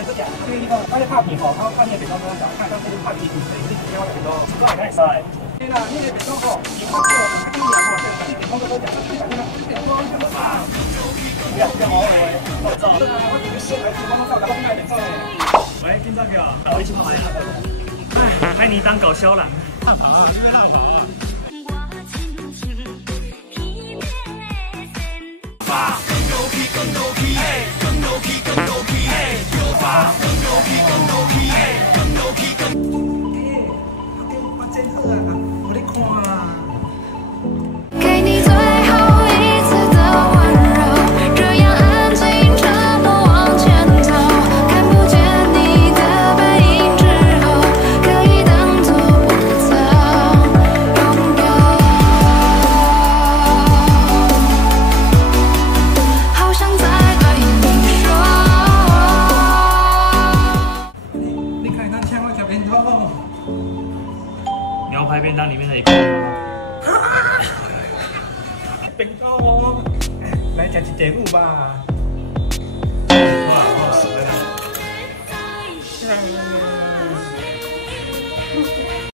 这是假的，这个地方，它是拍片吼，它拍片的地方我想看，它这个拍片是谁？你听我讲咯，知道太晒。对啦，你的地方吼，你拍过，它今年吼，这个地方都讲，这个地方这个说什么啊？不要毛了喂，我操！我这个先来地方到达后面的地方。喂，金章哥，我一起跑来。哎，拍你当搞笑郎。辣跑啊，因为辣跑啊。给你最后一次的温柔，这样安静沉默往前走，看不见你的背影之后，可以当作不曾拥有。好想再对你说，你看那枪我小便头。牛排便当里面的一个。便当哦，来吃一点五吧。